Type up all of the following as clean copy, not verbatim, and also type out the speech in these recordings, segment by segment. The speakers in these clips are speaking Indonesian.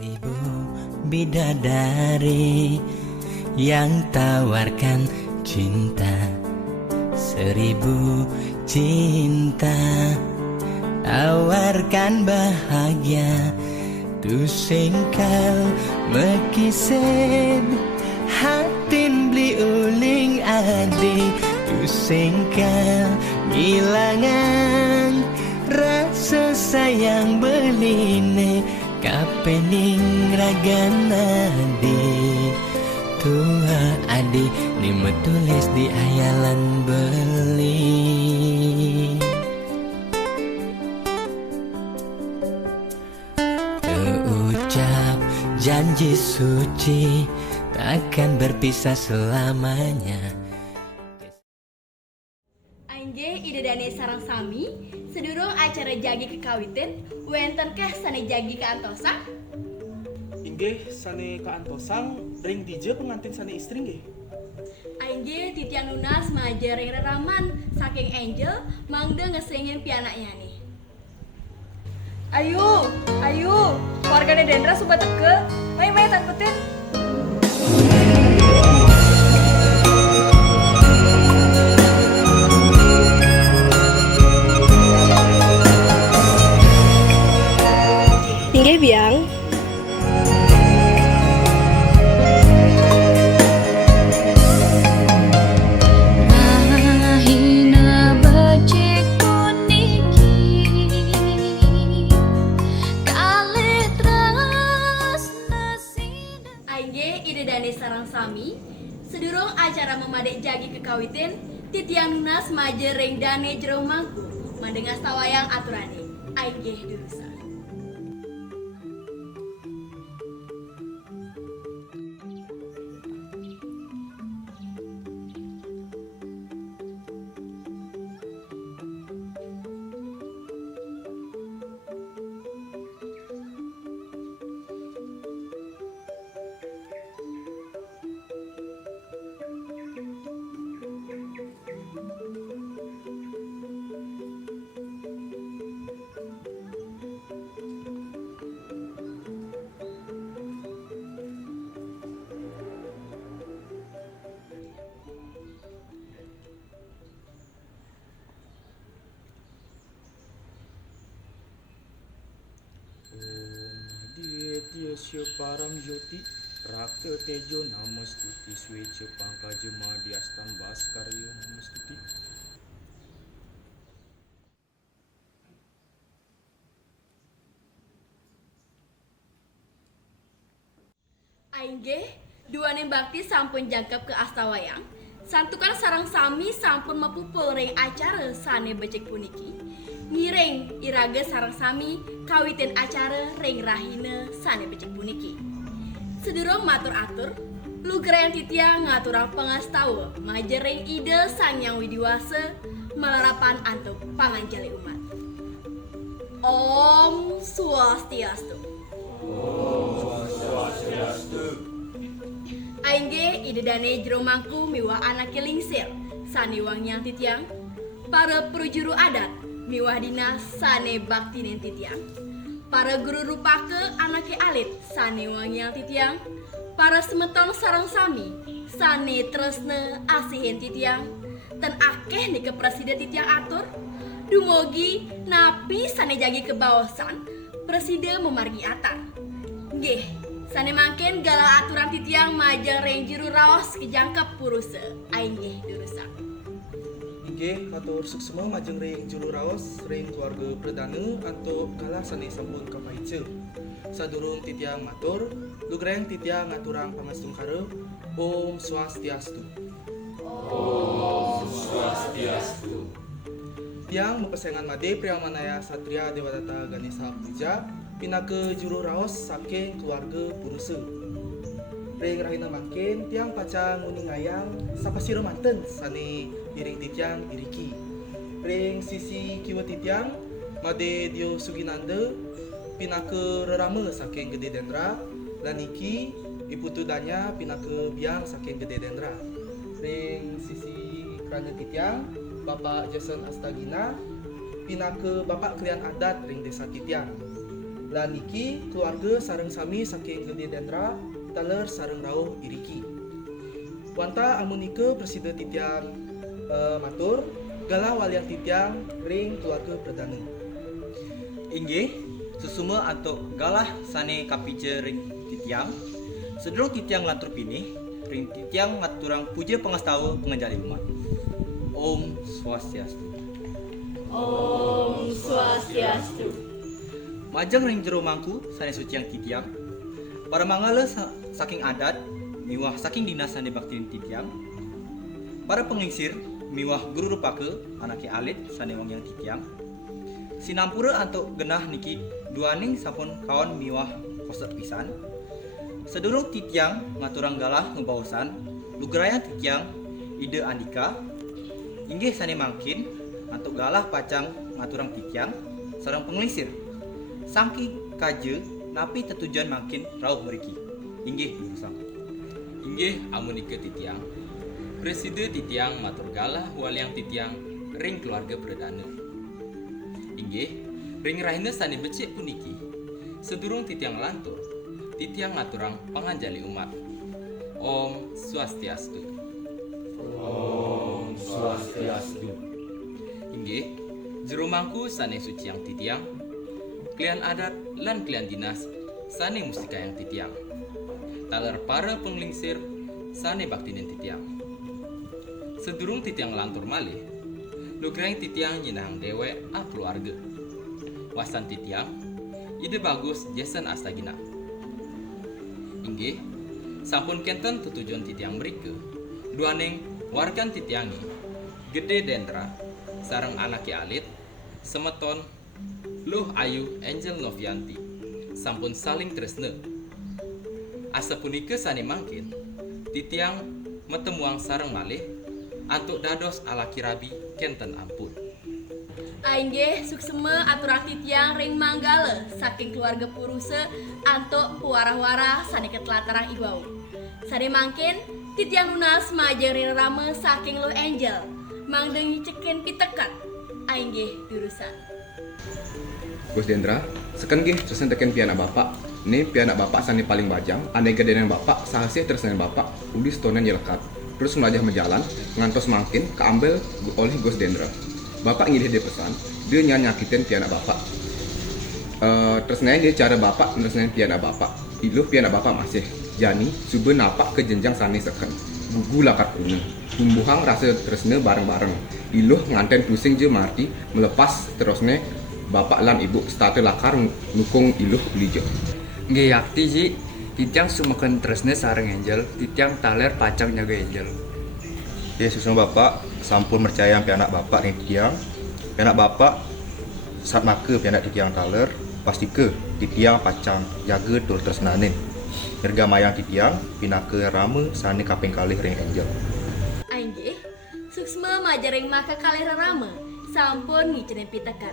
Seribu bidadari yang tawarkan cinta, seribu cinta tawarkan bahagia. Tu singkal mekised hatin beli uling adi. Tu singkal ngilangan rasa sayang beline kapening ragana di tua adi ni metulis di ayalan beli. Terucap janji suci takkan berpisah selamanya. Anjay ide dane sarang sami sedurung acara jagi kekawitan wenten kah sane jagi ke antosa. Inggih sane kaantosang ring DJ pengantin sane istri nggih. Anjay titiang lunas majar ring reraman saking Angel mangde ngesengin pianaknya nih. Ayo, keluarga Dendra suka teke, main tangkutin. Inggih biang. Sarang sami sedurung acara memadek jagi kekawitan titiang lunas majer ring dane jero mangku mandengas tawayang aturane aingeh durusa. Yasya param yoti rakta tejo namastuti swece pangkajema diastam baskarya namastuti. Aingeh dua bakti sampun jangkap ke astawayang santukan sarang sami sampun mapupul ring acara sane becek puniki ngireng iraga sarang sami kawitin acara ring rahina sane becek puniki sedurung matur atur lugreng titia ngaturang pengastawa majereng ide sang yang widiwasa melarapan antuk panganjali umat. Om Swastiastu. Aingge ide dane jero mangku miwah anak lingsir sane wangyang titiang para perujuru adat miwah dina sane baktinen titiang para guru rupake anake alit sane wangyang titiang para semeton sarang sami sane tresne asihin titiang ten akeh nih ke presiden titiang atur dumogi napi sane jagi kebawasan presiden memargi atar nggih sane mangken gala aturan titiang majang reng juru raos kejangkep puruse aing nggih durusa. Inggih matur suksema majeng ring juru raos ring keluarga perdana antuk gala sane sambut kapaice. Sadurung titiang matur lugreng titiang ngaturang pangastungkara Om Swastiastu. Om Swastiastu. Tiang mepesengan made priamanaya satria dewatata ganesa puja pinake juru raos saking keluarga puruse. Ring rahina mangkin tiang paca nguni ngayang sapasira manten sane iring titiang iriki. Ring sisi kiwa titiang made dio suginanda pinake rerame saking Gede Dendra lan iki iputu danya pinake biang saking Gede Dendra. Ring sisi kerana titiang Bapak Jason Astagina pinake Bapak Klian Adat ring desa titiang. Lan niki keluarga sareng sami saking Gede Dendra taler sareng rauh iriki. Wanta amunika presiden titiang matur galah walian titiang ring keluarga perdana. Inggih, susuma antuk galah sane kapije ring titiang. Sedurung titiang lantur pinih, ring titiang ngaturang puja pangastawa pengenjali umat. Om Swastiastu. Om Swastiastu. Majeng ring jero mangku sane suciang titiang. Para mangala saking adat miwah saking dinas sane bakti titiang. Para pengingsir miwah guru rupake anake alit sane wong yang titiang. Sinampura antuk genah niki duaning sampun kawan miwah kosek pisan. Sedurung titiang ngaturang galah ngebausan lugrayan titiang ide Andika. Inggih sane mangkin antuk galah pacang ngaturang titiang sareng pengelisir. Sangki kaje napi tetujuan makin rauh meriki. Inggih jurusan. Inggih amunika titiang. Presiden titiang matur galah waliang titiang ring keluarga perdana. Inggih ring rahina sane becik puniki. Sedurung titiang lantur, titiang ngaturang panganjali umat. Om Swastiastu. Om Swastiastu. Inggih jero mangku sane suciang titiang. Klian adat lan klian dinas sane mustika yang titiang. Taler para penglingsir sane baktinen titiang. Sedurung titiang lantur malih, lugraing titiang nyinahang dewe a keluarga. Wasan titiang, ide bagus Jason Astagina. Inggih, sampun kenten tujuan titiang mereka. Duaneng wargan titiangi, Gede Dendra, sareng anake alit, semeton, Luh Ayu Angel Novianti, sampun saling tresna. Asa punika sane mangkin, titiang metemuang sareng malih, antuk dados ala kirabi kenten ampun. Ainggih suksema aturang titiang ring manggala saking keluarga Puruse antuk puarah-warah sane ketelatarang igwau. Sane mangkin titiang lunas majeng ring rame saking Lu Angel mangdengi ceken pitekat. Ainggih jurusan. Gus Dendra, seken nggih terus teken pianak bapak. Ini pianak bapak sane paling bajang, ane gedean bapak sahasih terus bapak udi stonen jelekat. Terus melajah menjalan, ngantos mangkin keambil oleh Gus Dendra. Bapak ngilih dia pesan, dia nyakitin pianak bapak. Terus dia cara bapak terus pianak bapak. Iluh pianak bapak masih jani, subuh napak ke jenjang sane seken. Gugu lakat kuning, tumbuhang rasa terusnya bareng-bareng. Iluh nganten pusing je marti, melepas terusnya bapak lan ibu starte lakar nukung iluh ulijo. Nggih yakti ji, titiang sumaken tresne sareng Angel, titiang taler pacang nyaga Angel. Susun bapak sampun percaya pianak bapak ning titiang. Pianak bapak saat maka pianak titiang taler pasti ke titiang pacang jaga tur tresnanin. Irga mayang titiang pinake rame sane kaping kalih ring Angel. Ainggih suksma majering maka kalih rarame sampun ngicenen pitekat.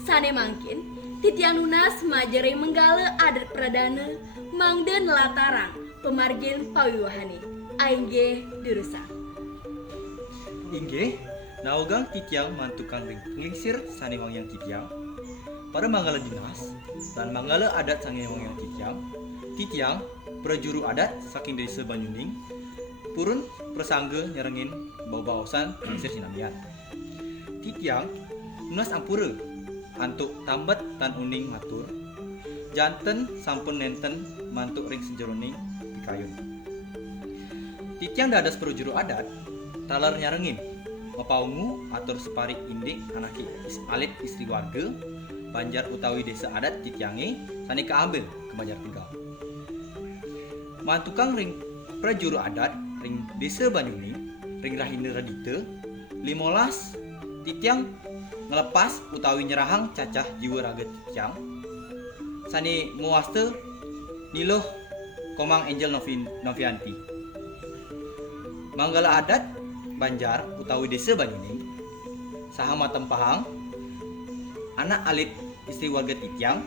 Sane mangkin titiang lunas majering menggala adat pradana mangden latarang pemargin pawiwahane. Ainggih jurusan. Inggih, naogang titiang mantukang ring penglingsir sane wong yang titiang. Para manggala dinas dan manggala adat sange wong yang titiang. Titiang prajuru adat saking desa Banyuning. Purun persangga nyerengin bau-bausan penglingsir sinamian. Titiang lunas ampura antuk tambat tan uning matur. Janten sampun nenten mantuk ring sejeroning pikayun. Titiang dadas prajuru adat talar nyarengin mepaungu atur separi indik anaki alit istri warga Banjar utawi desa adat titiange sane kaambil ke Banjar Tegal. Mantukang ring prajuru adat ring desa Banyuning ring Rahina Radita 15 titiang ngelepas utawi nyerahang cacah jiwa raga titiang sane muaste niluh komang Angel Novianti. Manggala adat Banjar utawi desa Banyuning saha matempahang anak alit istri warga titiang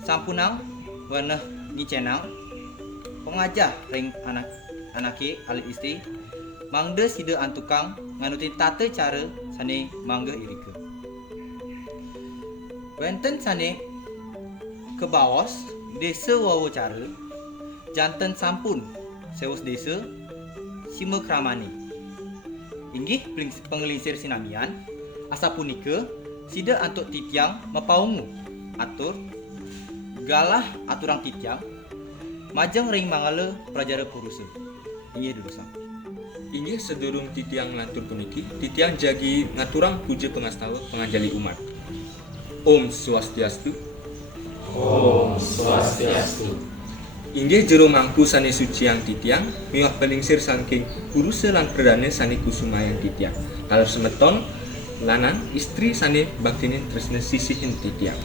sampunang waneh ngicenang pengajah ring anake alit istri mangde sida antukang nganutin tate cara sane mangga irike. Wenten sane ke bawas desa wawancara jantan sampun sewas desa sima kramani. Inggih pengelisir sinamian asa punika sida antuk titiang mapaungu atur galah aturang titiang majang ring mangala prajara purusa. Inggih durusa. Inggih sedurung titiang lantur puniki, titiang jagi ngaturang puja pengastawa penganjali umat. Om Swastiastu. Om Swastiastu. Inggih jero mangku sane suciang titiang, miwah pelingsir saking kurusa lan perdana sane kusumayang titiang. Kalau semeton lanang istri sane baktinin tresna sisihin titiang.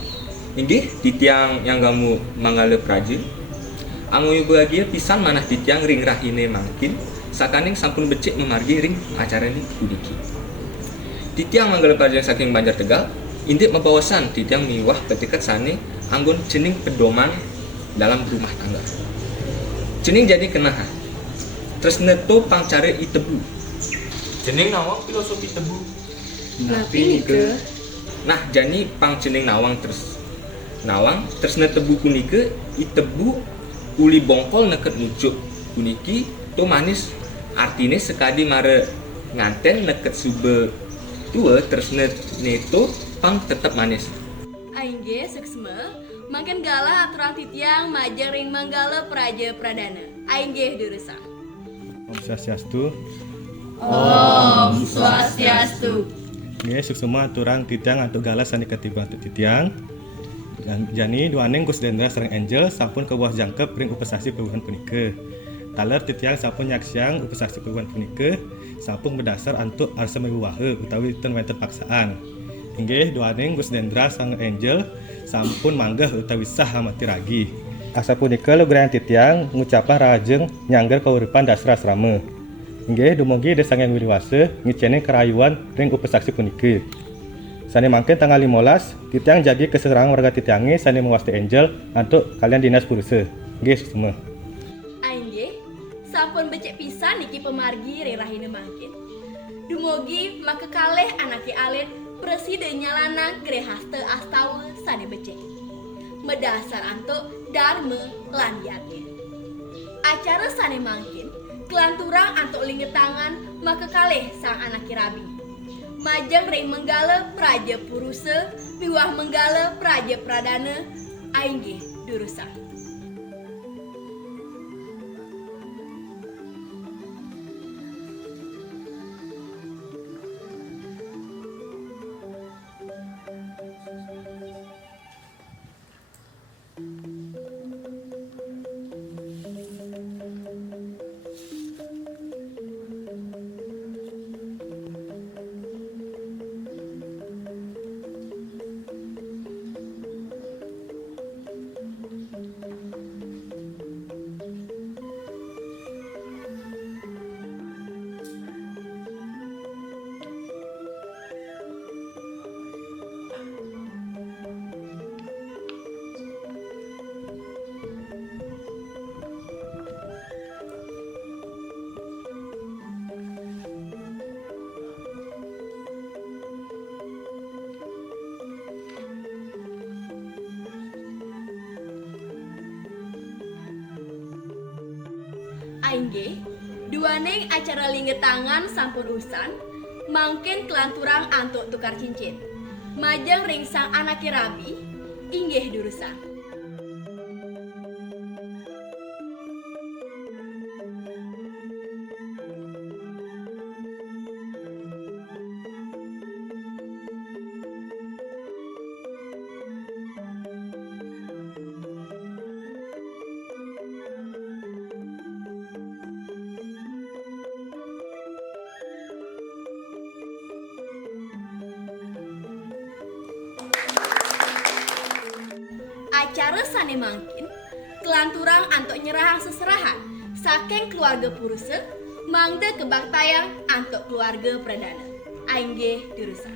Inggih titiang yang kamu manggala praja. Angoyo bahagia pisan manah titiang ring rahine mangkin sakaning sampun becik memargi ring acara ini puniki. Titiang manggala praja saking Banjar Tegal, indit membawasan titiang miwah petikat sane anggon cening pedoman dalam rumah tangga. Cening jadi kenaha. Tresna to pangcare itebu. Jeneng nawang filosofi tebu. Napi ke? Nah, jani pang cening nawang tresna tebu kunika itebu uli bongkol neket nucuk puniki to manis artine sekadi mare nganten neket sube tua tresna neto pang tetap manis. Aingge seksma makin galah aturan titiang majang ring manggala praja pradana. Aingge durusa. Om Swastiastu. Om Swastiastu. Nggih suksema aturang titiang antuk galas sani ketiba antuk titiang. Jani duaning Gus Dendra sareng Angel sampun kebuah jangkep ring upesasi perubahan punika. Taler titiang sampun nyaksiang upesasi perubahan punika sampun berdasar antuk arsa mewahe utawi ten wenten paksaan. Inggih duaning Gus Dendra sareng Angel sampun manggah utawi sah amati ragi. Asa punika lugrayan titiang ngucapan rajeng nyangger kauripan dasar asrama. Inggih dumugi desa yang wiliwase ngicene kerayuan ring upesaksi punika. Sane mangken tanggal 15 titiang jagi keserang warga titiange sane mewasti Angel antuk kalian dinas purusa. Nggih semua. Aingge sampun becek pisan niki pemargi ring rahina mangkin. Dumugi maka kalih anake alit presidennya lanang grehaste astawa sane becek. Medasar antuk dharma lan yakin. Acara sane mangkin kelanturang antuk linget tangan maka kalih sang anak rabi. Majang ring menggala praja purusa miwah menggala praja pradana aingge durusa. Aingge duaning acara linget tangan sampun usan mangkin kelanturang antuk tukar cincin. Majang ring sang anak rabi inggih durusa. Acara sane mangkin kelanturang antuk nyerahan seserahan saking keluarga purusa mangda kebaktayang antuk keluarga pradana. Aingge durusa.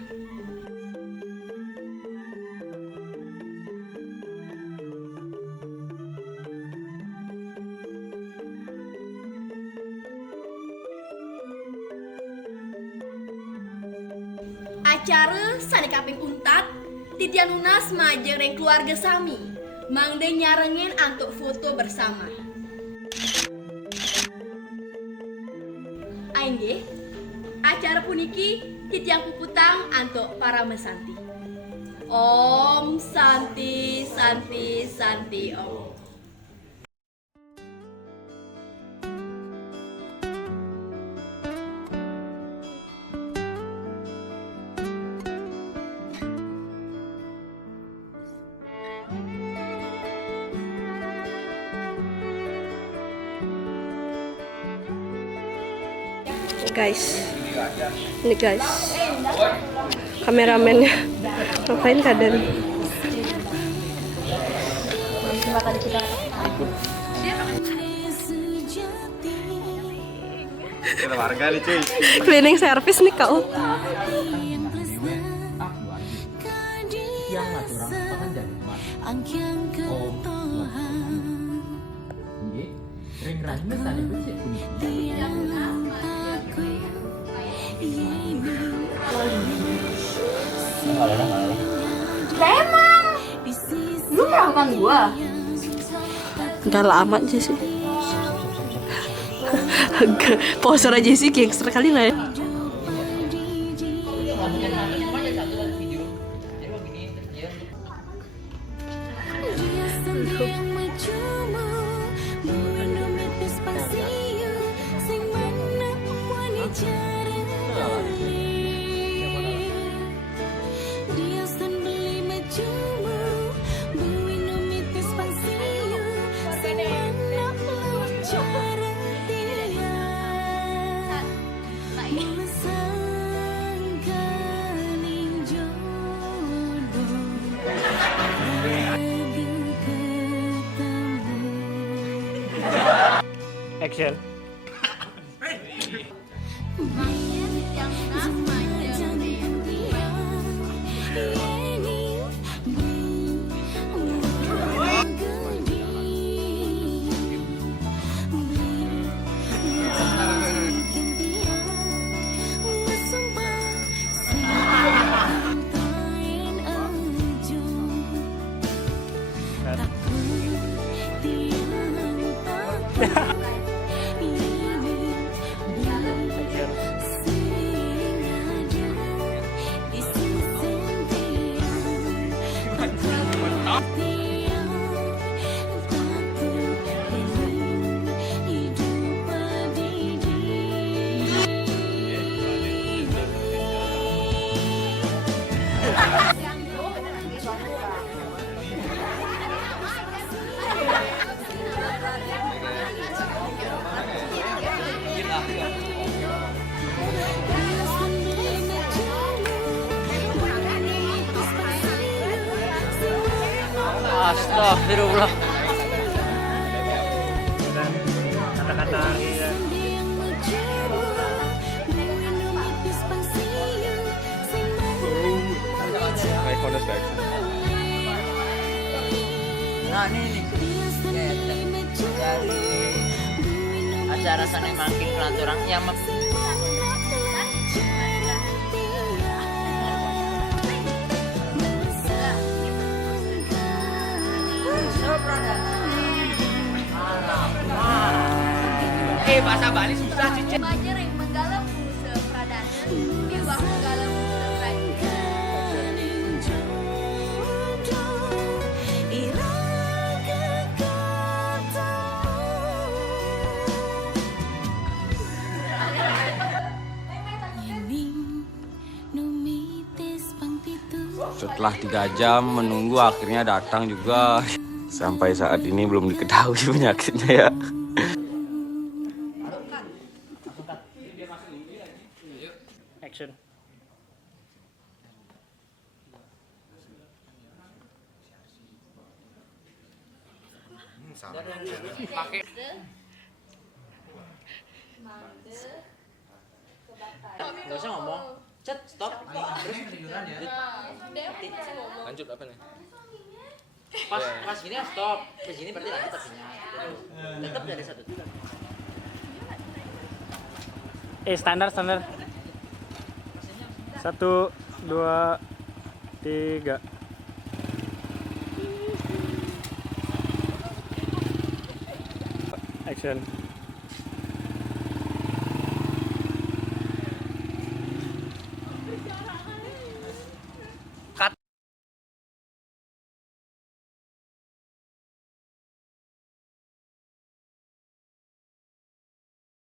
Acara sane kaping untat titian lunas majeng ring keluarga sami mangde nyarengin untuk foto bersama. Aingge, acara puniki titiang puputang untuk para mesanti. Om Santi Santi Santi Om. Guys, ini guys, kameramennya ngapain kadang? Keluarga nih cuy. Cleaning service nih kau. Emang lu perawan gua? Enggak lama aja sih. Poser aja sih gangster kali lah ya. Action. Astagfirullah. Kata-kata Nah ini dari acara sana makin pelanturan yang bahasa Bali susah cici. Bajar yang menggalam musuh pradana, biwak menggalam musuh prajurit. Setelah 3 jam menunggu akhirnya datang juga. Sampai saat ini belum diketahui penyakitnya ya. action. Nggak usah ngomong. Cet, stop. Terus Lanjut apa nih? pas gini ya stop. Di sini berarti lanjut artinya. Tetap dari satu tiga. Standar. 1, 2, 3. Action.